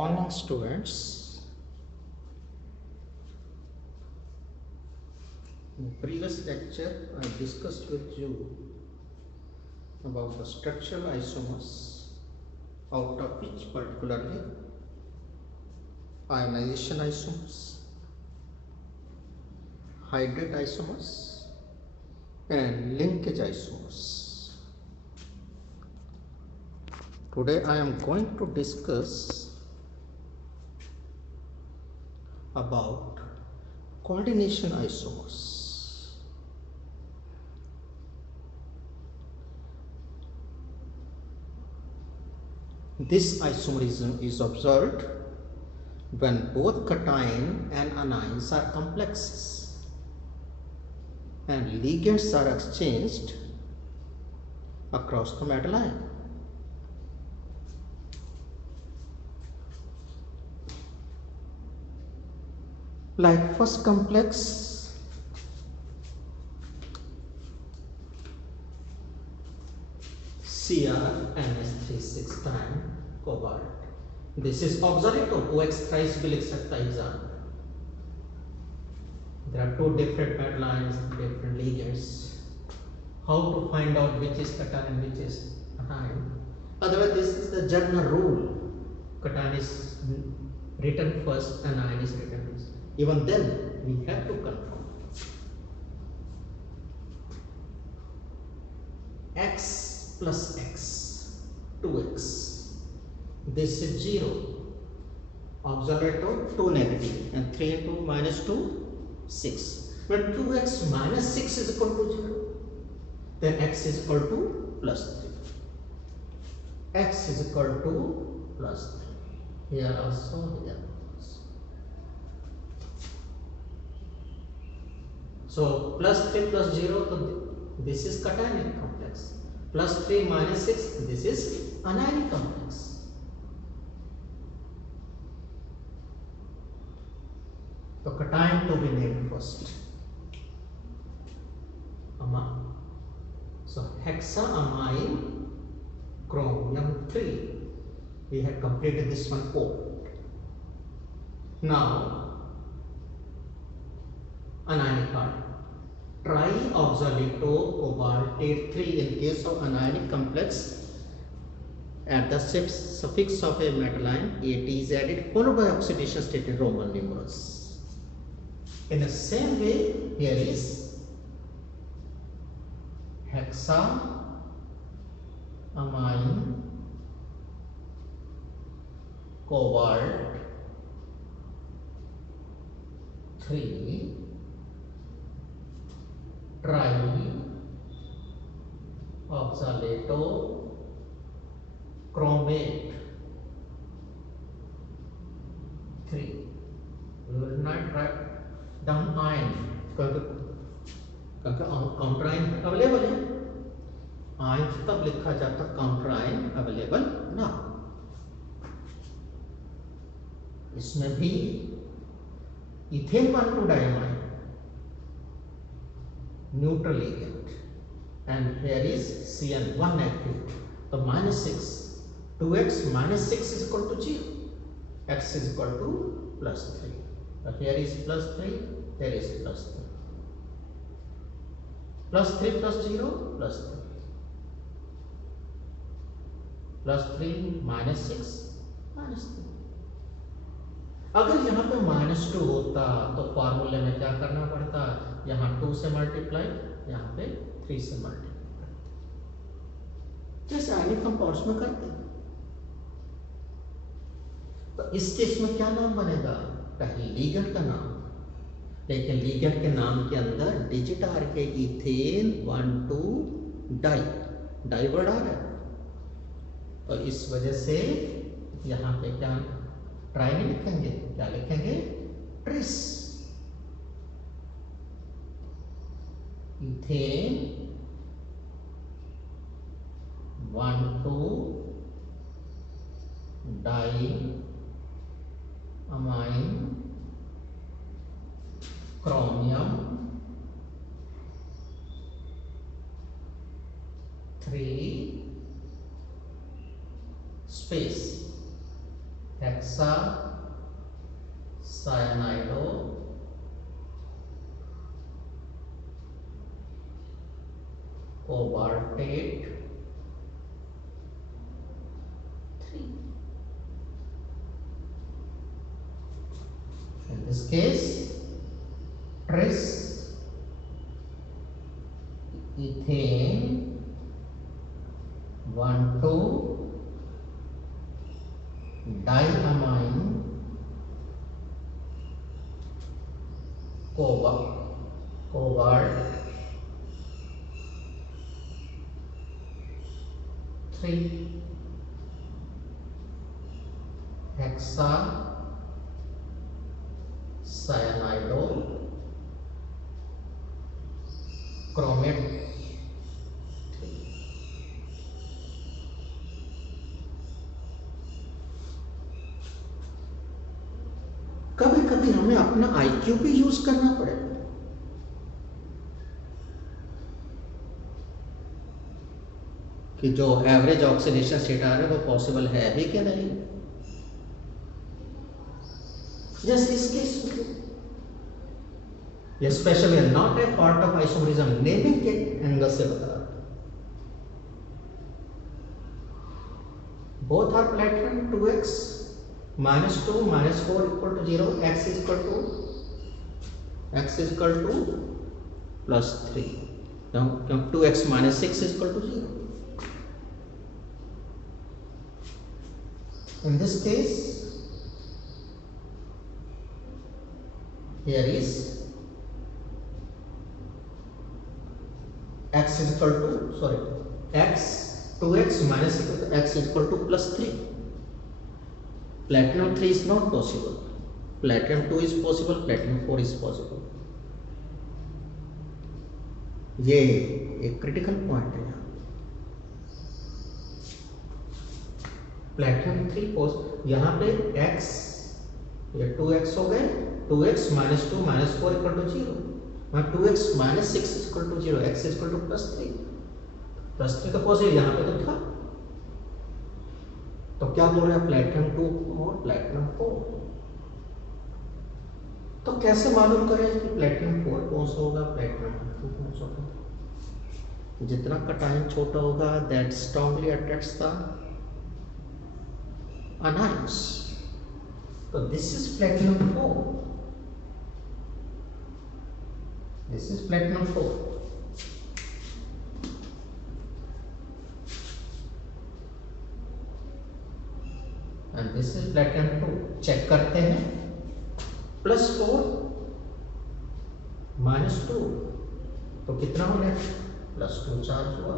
Morning, students. In the previous lecture, I discussed with you about the structural isomers, out of which particularly ionization isomers, hydrate isomers, and linkage isomers. Today, I am going to discuss about coordination isomers. This isomerism is observed when both cation and anions are complexes and ligands are exchanged across the metal ion. Like first complex, CrNH3 6 times cobalt. This is oxalate of OX thrice will accept ion. There are two different metal ions, different ligands. How to find out which is cation and which is anion? Otherwise, this is the general rule. Cation is written first and anion is written first. Even then, we have to confirm. X plus X, 2X. This is 0. Oxalate of 2 negative and 3 into minus 2, 6. When 2x minus 6 is equal to 0, then x is equal to plus 3. X is equal to plus 3. Here also, here also. So plus 3 plus 0, so this is cationic complex. Plus 3 minus 6, this is anionic complex. So cation to be named first. So hexaamine chromium 3. We have completed this one O. Now anionic part. Trioxalate cobaltate 3 in case of anionic complex. At the suffix of a metal ion, At is added followed by oxidation state in Roman numerals. In the same way, here is hexaamine cobalt 3 trioxalato chromate 3. We will not write down ion क्योंकि counter ion available है. Ion तब लिखा जाता counter ion available ना. इसमें भी ethane 1,2 diamine neutral ligand and here is CN1 active. So minus 6, 2x minus 6 is equal to 0. X is equal to plus 3. So here is plus 3, here is plus 3. Plus 3 plus 0, plus 3. Plus 3 minus 6, minus 3. अगर यहाँ पे minus 2 होता तो फॉर्मूले में क्या करना पड़ता? यहाँ 2 से मल्टीप्लाई, यहाँ पे 3 से मल्टीप्लाई करते, जैसे आयनिक कंपाउंड्स में करते हैं. तो इस केस में क्या नाम बनेगा? पहले लीगेंड का नाम, लेकिन लीगेंड के नाम के अंदर डिजिट आ रखे इथेन 1,2 डाई वर्ड आ रहा है. तो इस वजह से यहाँ पे क्या ट्राई नहीं लिखेंगे, क्या लिखेंगे? Tris. Ethane 1,2 diamine chromium 3 space hexa cyanido cobaltate 3. In this case, tris ethane 1,2 diamine cobalt 3 hexa cyanido chromate 3. कभी कभी हमें अपना IQ भी यूज करना पड़ेगा कि जो एवरेज ऑक्सीडेशन स्टेट आ रहा है वो पॉसिबल है भी क्या नहीं। जस्ट इस केस ये स्पेशल है, not a part of isomerism, naming के एंगल से बता रहा। Both are platinum 2x -2 -4 equal to 0, x is equal to +3. Now 2x - 6 is equal to 0. In this case, here is x is equal to, sorry, x 2x minus x is equal to +3. Platinum 3 is not possible. Platinum 2 is possible. Platinum 4 is possible. ये एक critical point है। Platinum 3 यहाँ पे x ये 2x हो गए, 2x - 2 - 4 equal to 0, 2x - 6 equal to 0, x equal to +3 तो positive यहाँ पे तो था। तो क्या बोल रहे हैं, प्लेटिनम 2 और प्लेटिनम 4। तो कैसे मालूम करें कि प्लेटिनम 4 कौन सा होगा, प्लेटिनम 2 कौन सा होगा। जितना कटायन छोटा होगा that strongly attracts the anions. So this is platinum 4. This is platinum 4. And this is platinum 2. Check करते हैं, +4 -2 तो कितना हो गया, +2 चार्ज हुआ,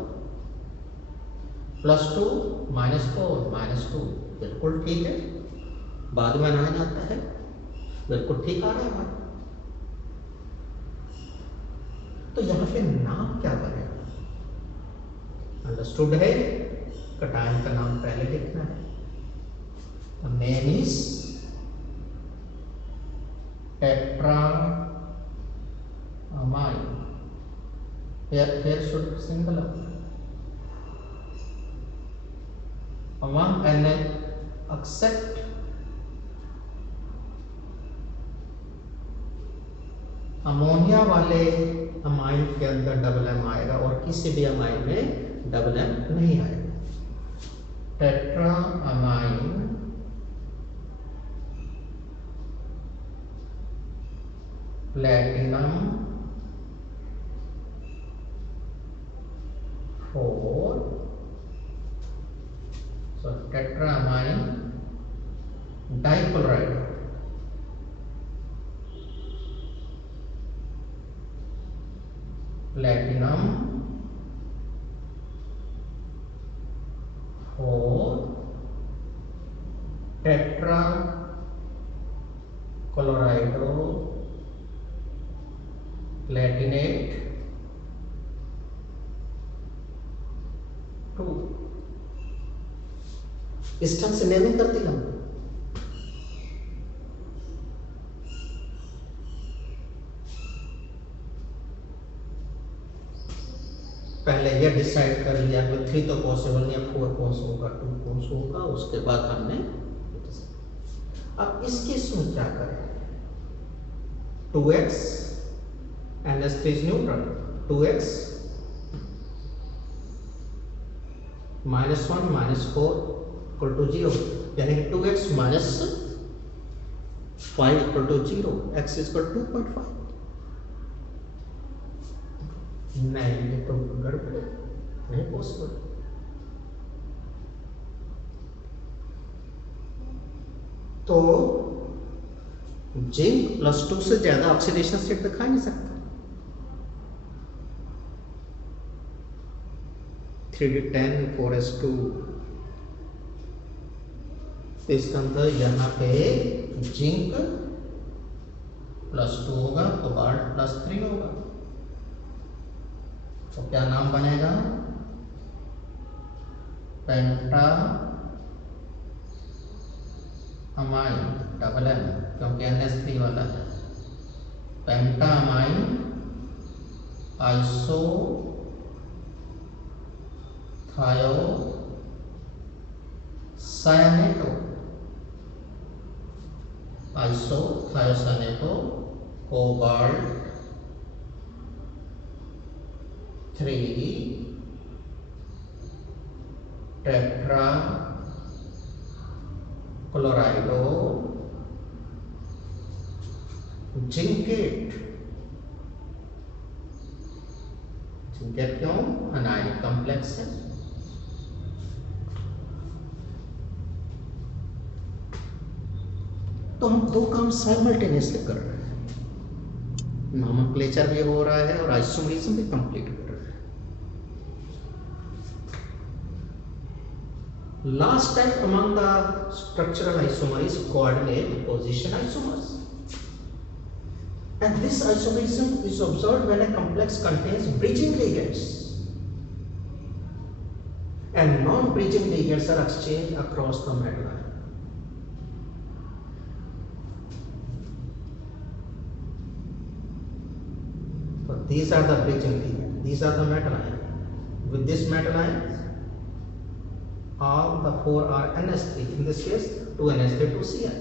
+2 -4 -2 बिल्कुल ठीक है, बाद में आना आता है, बिल्कुल ठीक आ रहा है। तो यहाँ पे नाम क्या बनेगा, अंडरस्टूड है, कटायन का नाम पहले लिखना है। Name is tetrammine, here should singular, among and accept ammonia वाले अमाइन के अंदर डबल एम आएगा और किसी भी अमाइन में डबल एम नहीं आएगा। Tetra amine platinum 4, so tetraamine dichloride, platinum 4 tetrachlorido platinate 2। इस ढंग से नेमिंग कर दिया। पहले ये डिसाइड कर लिया कि 3 तो पॉसिबल नहीं है, 4 कौन सा होगा, 2 कौन सा होगा, उसके बाद हमने अब इस केस में क्या करें, 2x NH3 is neutral, 2x -1 -4 equal to 0, यानी कि 2x -5 equal to 0, x is equal to 2.5। नहीं, ये तो गड़बड़ है, नहीं पॉसिबल। तो जिंक +2 से ज्यादा ऑक्सीडेशन स्टेट दिखा नहीं सकता। 3d10 4s2, तो इसके अंदर यहाँ पे जिंक +2 होगा, कोबाल्ट +3 होगा, तो क्या नाम बनेगा, पेंटा अमाइन डबल एन, क्योंकि NH3 वाला है, पेंटा amine iso थायोसायानेटो, आइसोथायोसानेटो cobalt 3 tetra क्लोराइडो zincate. Zincate क्यों, अनायनिक कॉम्प्लेक्स है। तो हम दो काम साइमल्टेनियसली कर रहे हैं, नोमेनक्लेचर भी हो रहा है और आइसोमरिज्म भी कंप्लीट कर रहे हैं। Last type among the structural isomers is coordinate position isomers, and this isomerism is observed when a complex contains bridging ligands and non-bridging ligands are exchanged across the midline. So these are the bridging ligands, these are the midline. With this midline, all the four are NH3, in this case 2 NH3 2 Cl,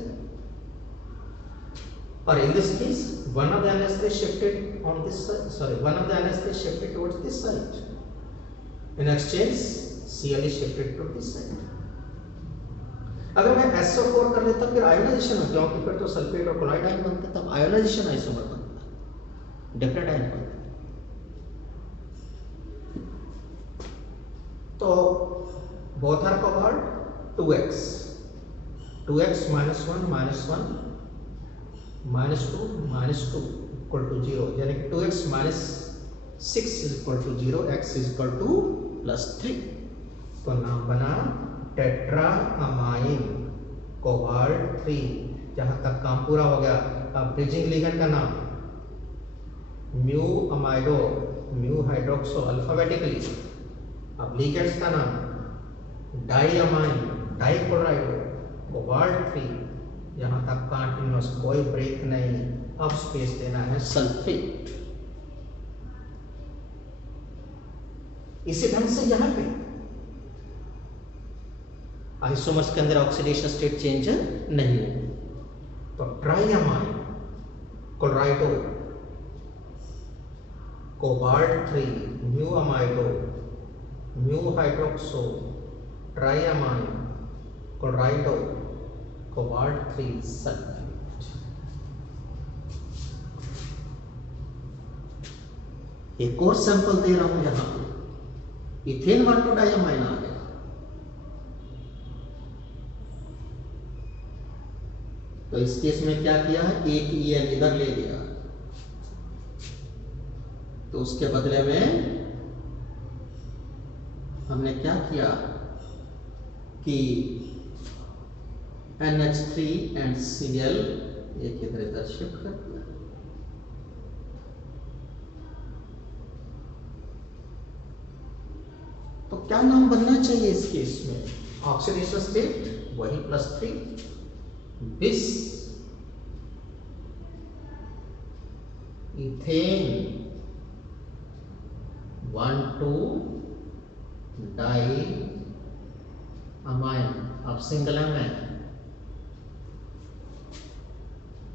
or in this case one of the NH3 shifted on this side, one of the NH3 shifted towards this side, in exchange Cl is shifted to this side। अगर मैं SO4 कर लेता फिर ionisation हो, क्योंकि फिर तो sulphate और क्लोराइड आयन बनते, तब आयोनाइजेशन आइसोमर बनता, डिफरेंट आयन बनता। तो both are cobalt 2x -1 -1 -2 -2 equal to 0, यानी कि 2x -6 is equal to 0, x is equal to +3। तो नाम बना टेट्रा अमाइन कोबाल्ट 3। जहां तक काम पूरा हो गया। अब ब्रिजिंग लिगेंड का नाम mu amido, mu hydroxo alphabetically. अब लिगेंड्स का नाम डाईअमाइन, डाईक्लोराइडो, कोबाल्ट 3। यहाँ तक कंटिन्यूअस, कोई ब्रेक नहीं। अब स्पेस देना है सल्फेट। इसी ढंग से यहाँ पे आइसोमर्स के अंदर ऑक्सीडेशन स्टेट चेंज नहीं है। तो triammine chlorido cobalt 3, mu amido, mu hydroxo, triammine chlorido, cobalt 3 sulphate. एक और सैंपल दे रहा हूं यहां पे, इथेन 1,2 डाईअमाइन आ गया। तो इस केस में क्या किया है, एक EN इधर ले लिया, तो उसके बदले में हमने क्या किया कि NH3 एंड Cl एक इधर शिफ्ट कर दिया। तो क्या नाम बनना चाहिए इस केस में, ऑक्सीडेशन स्टेट वही +3, बिस इथेन 1,2 डाईअमाइन। अब सिंगल एम है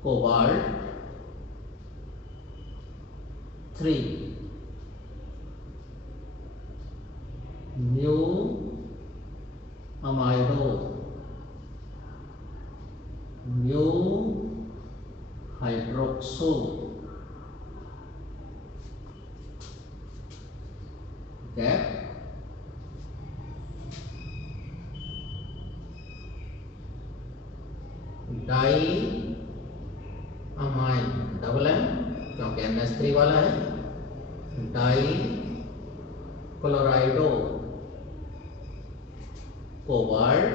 cobalt 3 mu amido mu hydroxo gap di amine double M क्योंकि NH3 वाला है, di chlorido cobalt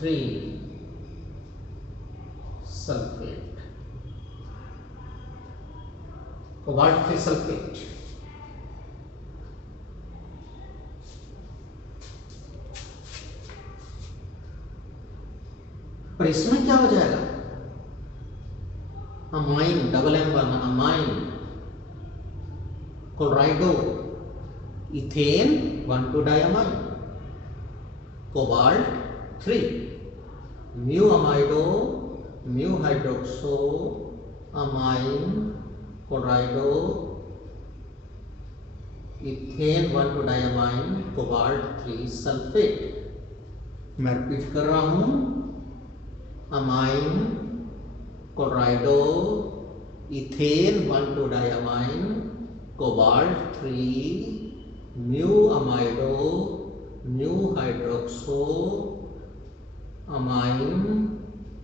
3 sulphate cobalt 3 sulphate. पर इसमें क्या हो जाएगा, अमाइन डबल एम वाला amine chlorido ethane 1,2 diamine cobalt 3 mu amido mu hydroxo amine chlorido ethane 1,2 diamine cobalt 3 sulphate. मैं रिपीट कर रहा हूं, amine chlorido ethane 1,2 diamine cobalt 3 mu amido mu hydroxo amine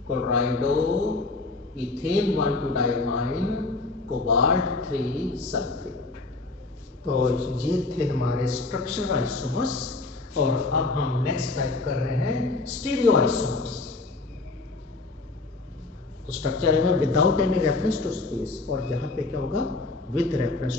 chlorido ethane 1,2 diamine cobalt 3 sulphate. तो ये थे हमारे structural isomers और अब हम नेक्स्ट टाइप कर रहे हैं स्टीरियो आइसोमर्स। तो स्ट्रक्चर है without any reference to space और यहाँ पे क्या होगा विद रेफरेंस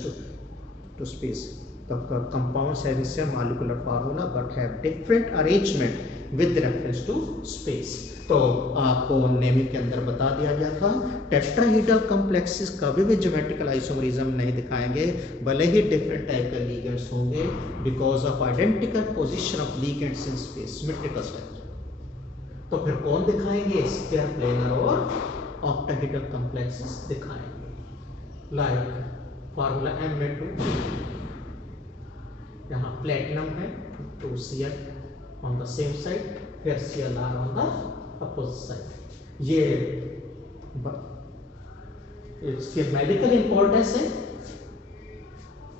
टू स्पेस। तो compounds have same molecular formula but have different arrangement with reference to space. तो आपको नेमिंग के अंदर बता दिया गया था टेट्राहेड्रल कॉम्प्लेक्सेस कभी भी ज्योमेट्रिकल आइसोमरिज्म नहीं दिखाएंगे, भले ही डिफरेंट टाइप के लिगेंड्स होंगे because of identical position of ligands in space symmetrical structure. तो फिर कौन दिखाएंगे, स्क्वायर प्लेनर और ऑक्टाहेड्रल कॉम्प्लेक्सेस दिखाएंगे। लाइक फार्मूला M/2 यहाँ प्लेटिनम है 2Cl on the same side, फिर Clr on the opposite side. ये इसके मेडिकल इंपॉर्टेंस है,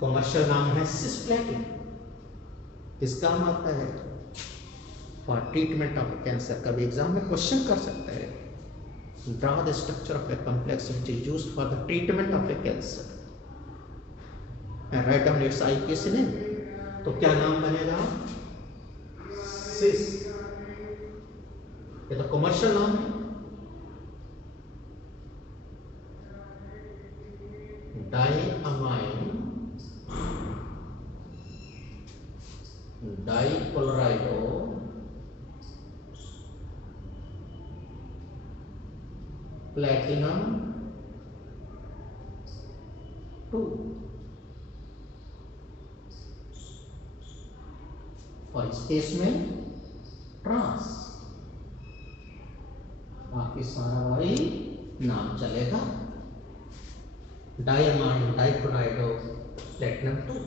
कमर्शियल नाम है सिस्प्लेटिन। किस काम आता है, फॉर ट्रीटमेंट ऑफ कैंसर। कभी एग्जाम में क्वेश्चन कर सकते हैं, draw the structure of a complex which is used for the treatment of A cancer and write down it's IUPAC name. तो क्या नाम बनेगा, सिस। ये तो कमर्शियल नाम है। डाइअमाइन डाइक्लोराइडो प्लैटिनम 2 और इस केस में ट्रांस, बाकी सारा वही नाम चलेगा, diamine डाइक्लोराइडो platinum 2।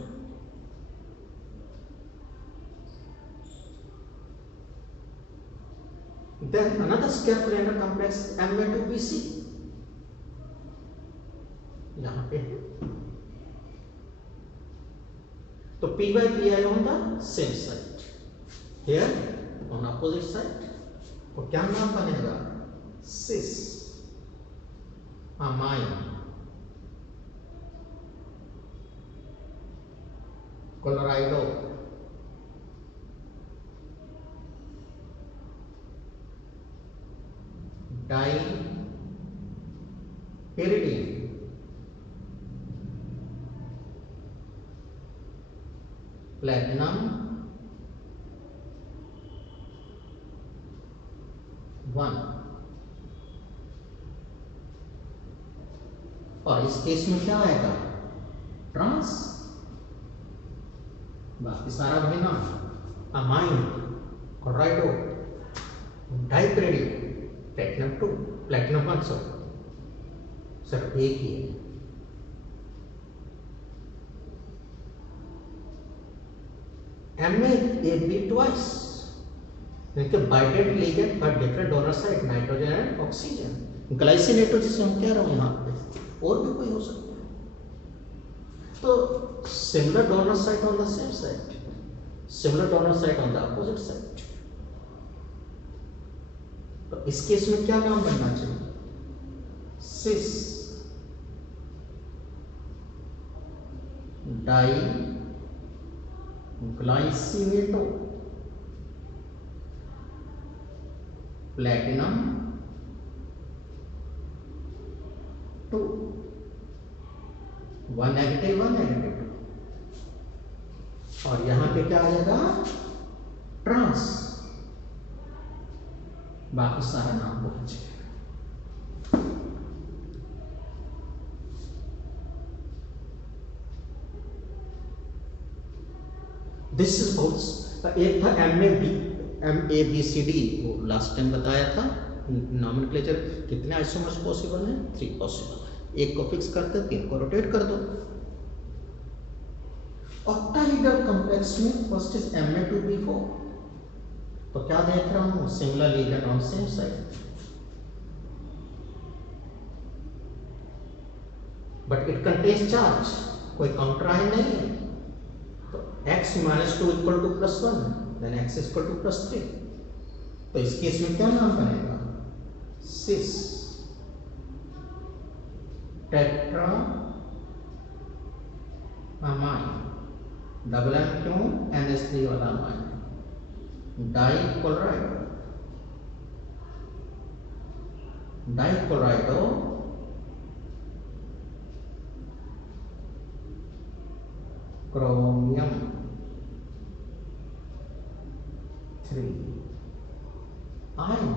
Then another square planar complex M/2Pc यहाँ पे है। तो Py on the same side, here on opposite side। तो क्या नाम बनेगा, सिस अमाइन क्लोराइडो डाई pyridine प्लैटिनम 1। और इस केस में क्या आएगा, ट्रांस, बाकी सारा वही नाम, अमाइन क्लोराइडो डाइप्रेडियम प्लेटिनम 2, प्लेटिनम 1 सर एक ही है। MaAb twice, बाइडेड लिगेंड पर different donor side nitrogen and oxygen, glycinato जिसे हम कह रहे हो यहाँ पे, और भी कोई हो सकता है। तो similar donor side on the same side, similar donor side on the opposite side. तो इस केस में क्या नाम बनना चाहिए? Cis di glycinato platinum 2, 1 negative 1 negative 2, और यहां पे क्या आ जाएगा? ट्रांस, बाकी सारा नाम बोल जाएगा। दिस इज बहुत, एक था MABCD, वो लास्ट टाइम बताया था नॉमेनक्लेचर। कितने आइसोमर्स पॉसिबल हैं? 3 पॉसिबल। एक को फिक्स करते, 3 को रोटेट कर दो। ऑक्टाहेड्रल कॉम्प्लेक्स में फर्स्ट इज Ma2B4, तो क्या देख रहा हूं? Similar ligand on same side, but it contains charge, कोई काउंटर आयन नहीं है। तो x - 2 equal to +1, then x equal to +3। तो इस केस में क्या नाम बनेगा? Cis tetra amine, double M क्यों? NH3 वाला amine, dichlorido, dichlorido chromium 3 ion,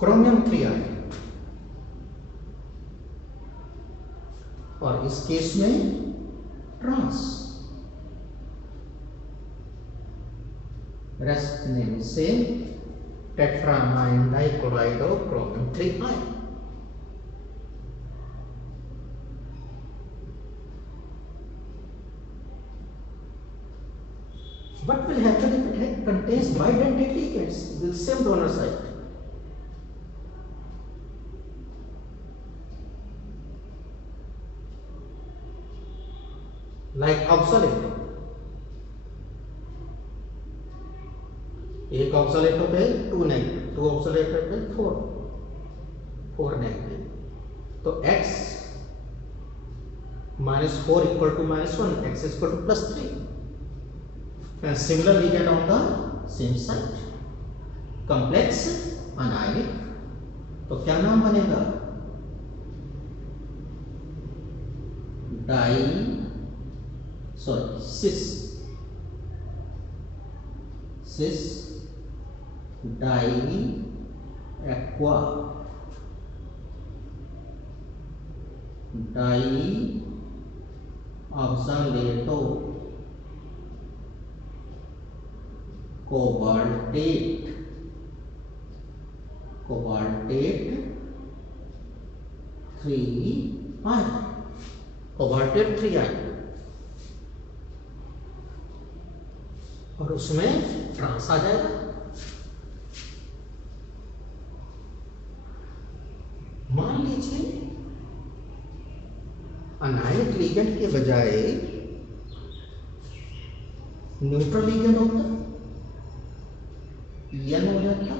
chromium 3 ion. और इस केस में ट्रांस, रेस्ट नेम से tetrammine dichlorido chromium 3 ion. What will happen if it contains bidentate ligands with same donor site? Like oxalate, एक ऑक्सालेटो पे 2 negative, 2 ऑक्सालेटो पे 4 negative. तो x -4 equal to -1, x equal to +3, and similar ligand on the same site, complex anionic। तो क्या नाम बनेगा? Cis di aqua di oxalato cobaltate 3 ion, cobaltate 3 ion, और उसमें ट्रांस आ जाएगा। मान लीजिए अनायनिक लिगेंड के बजाय न्यूट्रल लिगेंड होता, EN हो जाता,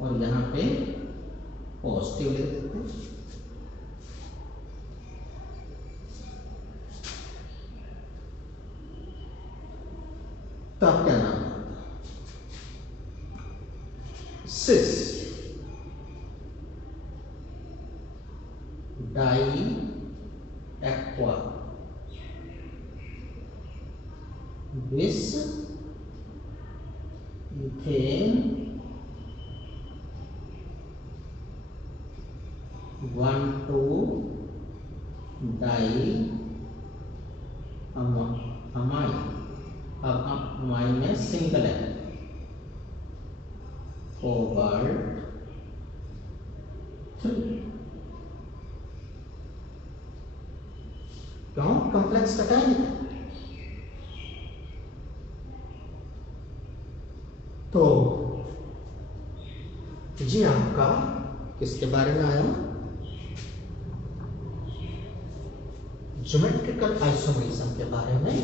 और यहां पे पॉजिटिव ले देते हैं। तो आप क्या नाम है? सिस डाई एक्वा बिस इथेन 1 2 डाई अमाइन। अब अमाइन में सिंगल है, कोबाल्ट 3। क्यों? कॉम्प्लेक्स कटाएंगे तो ये आपका किसके बारे में आया? ज्योमेट्रिकल आइसोमरिज्म के बारे में।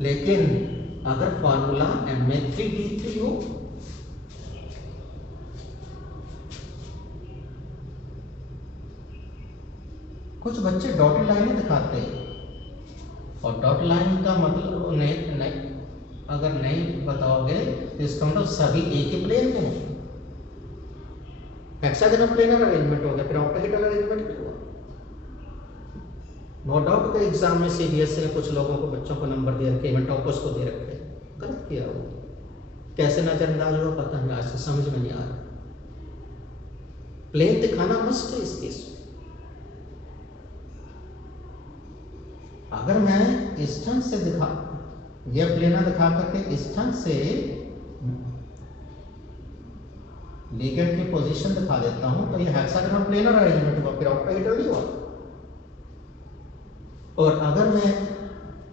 लेकिन अगर फॉर्मूला Ma3D3 हो कुछ बच्चे डॉटेड लाइनें दिखाते हैं और डॉट लाइन का मतलब नहीं, अगर नहीं बताओगे तो इसका मतलब सभी एक ही प्लेन में है। हेक्सागोनल प्लेनर अरेंजमेंट हो गया, फिर ऑक्टाहेड्रल अरेंजमेंट क्या हुआ? नो डाउट का एग्जाम में सीबीएसई ने कुछ लोगों को, बच्चों को नंबर दे रखे, इवेंट टॉपर्स को दे रखे, गलत किया वो। कैसे नजरअंदाज हुआ पता नहीं, आज से समझ में नहीं आ रहा। प्लेन दिखाना मस्ट है इस केस में। अगर मैं इस ढंग से दिखा, यह प्लेनर दिखा करके इस ढंग से लिगेंड की पोजीशन दिखा देता हूं तो ये हेक्सागोनल प्लेनर अरेंजमेंट हुआ, फिर ऑक्टाहेड्रल नहीं हुआ। और अगर मैं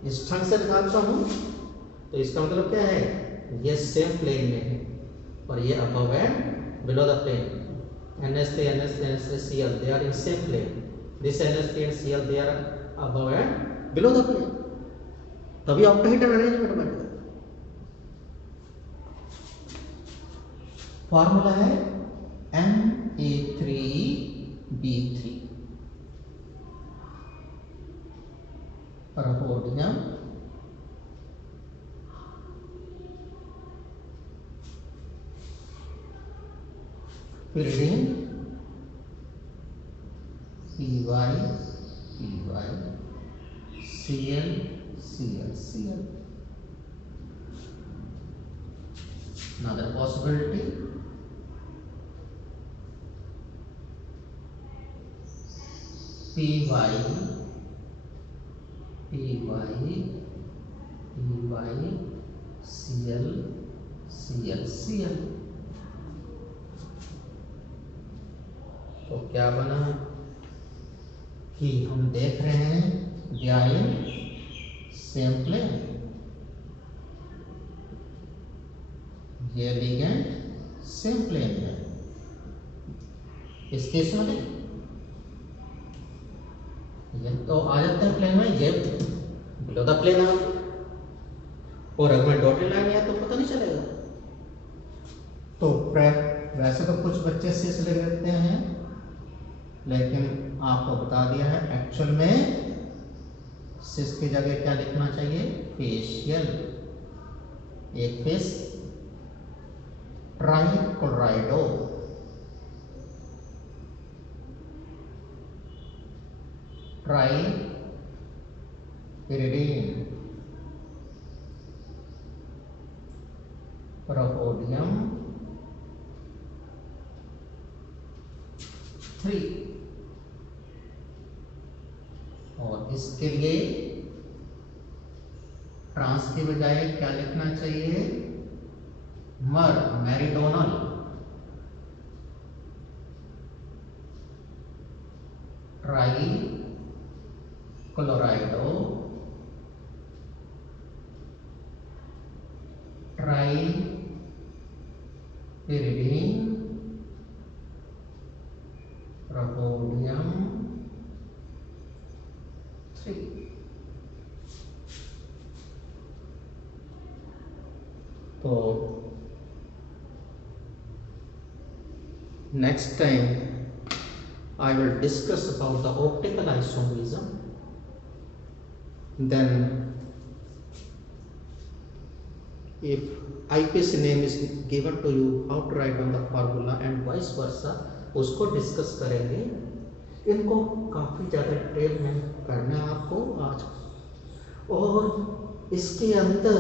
इस ढंग से दिखाता हूं तो इसका मतलब क्या है? ये सेम प्लेन में है और ये above and below the plane. NS3 Cl they are in same plane. This NS3 and Cl they are above and below the plane. तभी ऑक्टाहेड्रल अरेंजमेंट बनेगा। फॉर्मूला है Na3B3 रहोडियम pyridine PY Cl Cl Cl। Another possibility PY Cl Cl Cl। तो क्या बना कि हम देख रहे हैं they are in same plane। ये लिगेंड सेम प्लेन है। इस केस में ये तो आ जाते हैं प्लेन में, ये बिलो द प्लेन आ। और अगर मैं डॉटेड लाइन है तो पता नहीं चलेगा। तो वैसे तो कुछ बच्चे सिस ले लेते हैं, लेकिन आपको बता दिया है एक्चुअल में सिस की जगह क्या लिखना चाहिए? फेशियल। एक फेस ट्राइक्लोराइडो, ट्राइपिरिडीन, रहोडियम 3। और इसके लिए ट्रांस की बजाय क्या लिखना चाहिए? मेरिडोनल, ट्राइक्लोराइडो, ट्राइपिरिडीन, रहोडियम 3। तो next time I will discuss about the optical isomerism. Then if IPC name is given to you, how to write down the formula and vice versa, उसको डिस्कस करेंगे। इनको काफ़ी ज़्यादा डिटेल में करना है आपको आज। और इसके अंदर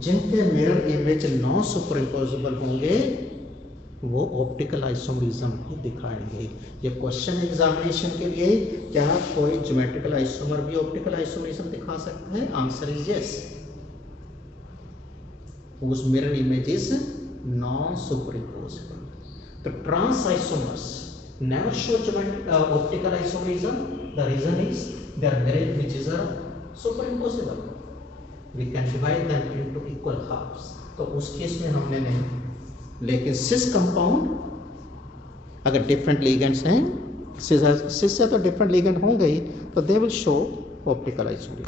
जिनके मिरर इमेज नॉन सुपरइम्पोजेबल होंगे वो ऑप्टिकल आइसोमरिज्म ही दिखाएंगे। ये क्वेश्चन एग्जामिनेशन के लिए, क्या कोई ज्योमेट्रिकल आइसोमर भी ऑप्टिकल आइसोमरिज्म दिखा सकता है? Answer is yes. whose mirror image is non-superimposable. The trans isomers never show optical isomerism. The reason is their mirror images are superimposable. We can divide them into equal halves. तो उस case में हमने नहीं, लेकिन सिस compound अगर different ligands हैं, सिस से तो डिफरेंट लिगेंड होंगे ही, तो they will show optical isomerism.